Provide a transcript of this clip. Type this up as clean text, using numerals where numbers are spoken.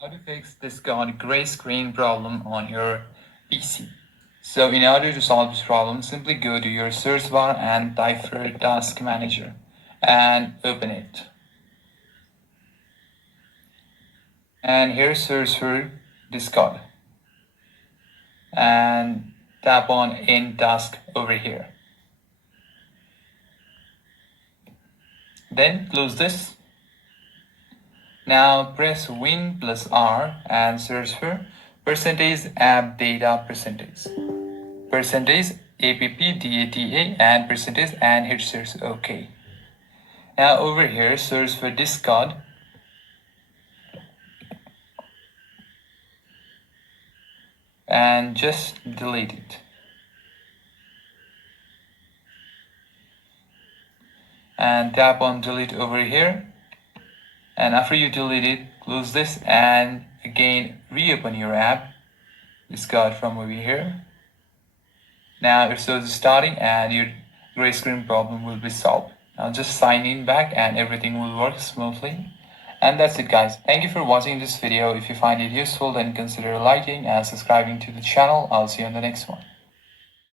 How to fix this gray screen problem on your PC. So in order to solve this problem, simply go to your search bar and type for Task Manager and open it. And here search for Discord and tap on In Task over here. Then close this. Now press Win plus R and search for %app data %, appdata and %, and hit search OK. Now over here search for Discord and just delete it. And tap on delete over here, and after you delete it, close this and again reopen your app, Discord from over here. Now it shows starting and your gray screen problem will be solved. Now just sign in back and everything will work smoothly. And that's it, guys. Thank you for watching this video. If you find it useful, then consider liking and subscribing to the channel. I'll see you on the next one.